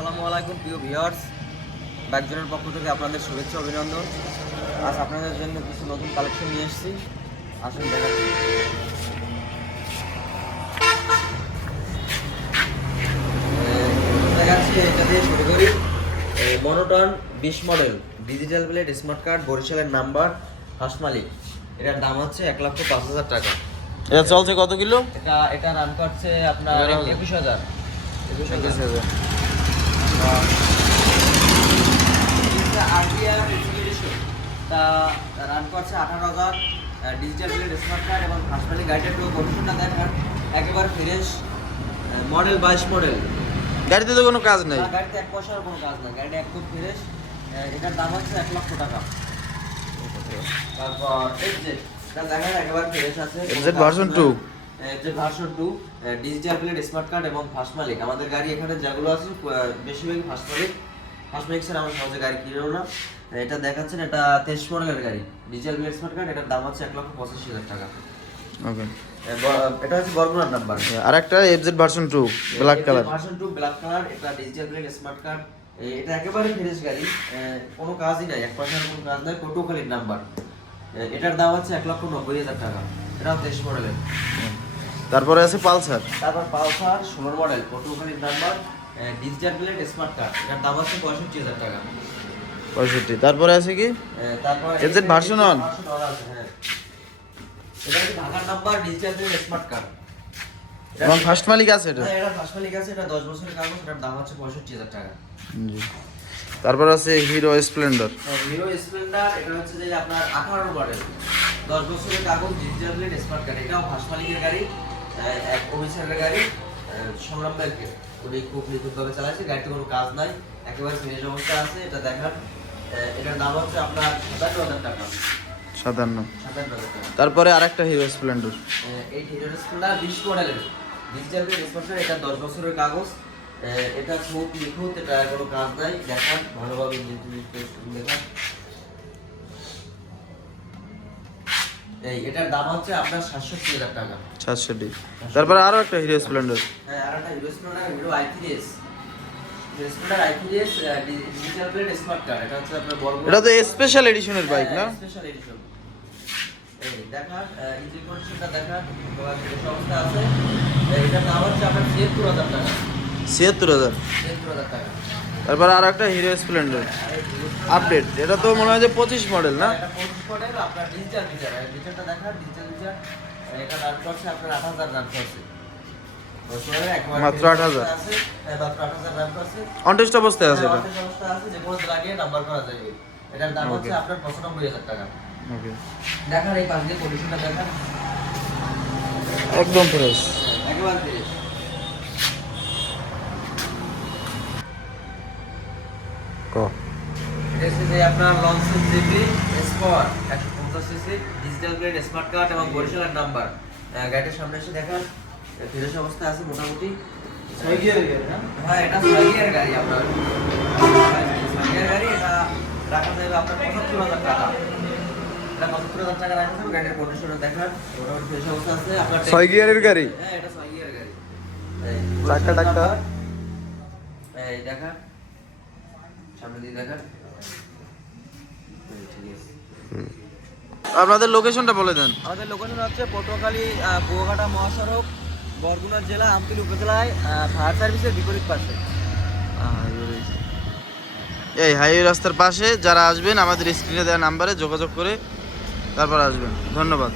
আসসালামু আলাইকুম প্রিয় ভিউয়ার্স, ব্যাকজনের পক্ষ থেকে আপনাদের শুভেচ্ছা অভিনন্দন। আজ আপনাদের জন্য কিছু নতুন কালেকশন নিয়ে এসেছি, আসুন দেখাচ্ছি। দেখাচ্ছি এটা দিয়ে শুরু করি। Monotone 20 model digital plate smart card, বরিশালের নাম্বার, হাঁস মালিক। এটার দাম হচ্ছে 1,05,000 টাকা। এটা চলছে কত কিলো? এটা রান করছে আপনার 21,000। তা রান করছে 18,000। ডিজিটাল প্লেট স্মার্ট কার্ড এবং হাসপাতালি গাইডের কন্ডিশনটা দেখার একেবারে ফ্রেশ। Model 22 model. গাড়িতে তো কোনো কাজ নেই, গাড়িতে এক পয়সার কোনো কাজ নেই, গাড়িটা একদম ফ্রেশ। এটার দাম হচ্ছে 1 লক্ষ টাকা। তারপর এটা দেখেন একেবারে ফ্রেশ আছে। FZ version 2, FZ version 2 digital plate smart card এবং ফার্স্ট মালিক। আমাদের গাড়ি এখানে যেগুলো আছে বেশিরভাগই ফার্স্ট মালিক। ফার্স্ট মালিক স্যার আমরা সহজে গাড়ি কিনেও না। এটা দেখাচ্ছেন এটা 23 মডেলের গাড়ি, ডিজিটাল প্লেট স্মার্ট কার্ড। এটার দাম হচ্ছে 1,85,000 টাকা। ওকে। এটা হচ্ছে বরগুনার নাম্বার। আর একটা FZ version 2 black colour, version 2 black colour. এটা ডিজিটাল প্লেট স্মার্ট কার্ড। এটা একেবারে ফ্রেশ গাড়ি, কোনো কাজই নাই, এক পয়সার কোনো কাজ নাই, টোটোখালির নাম্বার। এটার দাম হচ্ছে 1,90,000 টাকা। এটাও 23 মডেলের। তারপরে আছে পালসার। তারপর পালসার 16 মডেল, টোটোখালির number, digital plate smart card. এটার দাম হচ্ছে 65,000 টাকা। 65। তারপরে আছে কি? তারপর এফজেড ভার্সন 1 আছে। হ্যাঁ, এটা হচ্ছে ঢাকার number, digital plate smart card এবং ফার্স্ট মালিক আছে এটা। হ্যাঁ, এটা ফার্স্ট মালিক আছে। এটা 10 বছরের কাগজ। এটার দাম হচ্ছে 65,000 টাকা। জি। তারপর আছে হিরো স্প্লেন্ডার। Hero Splendor. এটা হচ্ছে যে আপনার 18 মডেল, 10 বছরের কাগজ, ডিজিটাল প্লেট স্মার্ট কার্ড। এটাও ফার্স্ট মালিকের গাড়ি, এক অফিসারের গাড়ি, সংগ্রাম ব্যাংকের। উনি খুব নিখুঁতভাবে চালাচ্ছে, গাড়িতে কোনো কাজ নাই, একেবারে ফ্রেশ অবস্থা আছে। এটা দেখান। এটার দাম হচ্ছে আপনার 57,000 টাকা। 57। 57,000 টাকা। তারপরে আরেকটা হিরো স্প্লেন্ডার। এই হিরো স্প্লেন্ডার 20 মডেলের ডিজিটাল প্লেট স্মার্ট কার্ড। এটা 10 বছরের কাগজ। এটা খুব নিখুঁত, এটা কোনো কাজ নাই। দেখান ভালোভাবে ইঞ্জিন দেখান। এটার দাম হচ্ছে আপনার 67,000 টাকা। 67। তারপরে আরো একটা হিরো স্প্লেন্ডার। হ্যাঁ, আর একটা hero Splendor, hero i3s। Hero Splendor i3s digital plate smart card. এটা হচ্ছে আপনার বড়, এটা তো স্পেশাল এডিশনের বাইক না? Special edition. দেখান ইঞ্জিন কন্ডিশনটা দেখান, ফ্রেশ অবস্থা আছে। এটার দাম হচ্ছে আপনার 76,000 টাকা। 76,000। 76,000 টাকা। তারপরে আরো একটা হিরো স্প্লেন্ডার আপডেট। এটা তো মনে হয় যে 25 মডেল না? এটা 25 মডেল, আপনার ডিজিটাল মিটার। মিটারটা দেখান, ডিজিটাল মিটার। এটা রান করছে আপনার 8,000 রান করছে। মাত্র 8,000 আছে। মাত্র 8,000 রান করছে। অনটেস্ট অবস্থায় আছে এটা। অনটেস্ট অবস্থা আছে, যে কোনো লাগিয়ে নাম্বার করা যাবে। এটার দাম হচ্ছে আপনার 95,000 টাকা। ওকে। দেখান এই পাশ দিয়ে কন্ডিশনটা দেখান, একদম ফ্রেশ। একেবারে ফ্রেশ। এটা হচ্ছে যে আপনার লঞ্চের GP square 150 CC, digital plate smart card এবং বরিশালের নাম্বার। গাড়ির সামনে এসে দেখান, ফ্রেশ অবস্থা আছে মোটামুটি। 6 গিয়ারের গাড়ি না? হ্যাঁ, এটা 6 গিয়ারের গাড়ি আপনার। 6 গিয়ারের গাড়ি। এটা রাখা যাবে আপনার 75,000 টাকা। এটা 75,000 টাকা রাখা যাবে। গাড়ির কন্ডিশনটা দেখান, মোটামুটি ফ্রেশ অবস্থা আছে আপনার। 6 গিয়ারের গাড়ি? হ্যাঁ, এটা 6 গিয়ারের গাড়ি। চাকা টাকা এই দেখান, সামনে দিয়ে দেখান। ঠিক আছে। আপনাদের লোকেশনটা বলে দেন। আমাদের লোকেশন হচ্ছে পটুয়াখালী কুয়াকাটা মহাসড়ক, বরগুনা জেলা, আমতলী উপজেলায়, ফায়ার সার্ভিসের বিপরীত পাশে। এই হাইওয়ে রাস্তার পাশে। যারা আসবেন আমাদের স্ক্রিনে দেওয়া নাম্বারে যোগাযোগ করে তারপর আসবেন। ধন্যবাদ।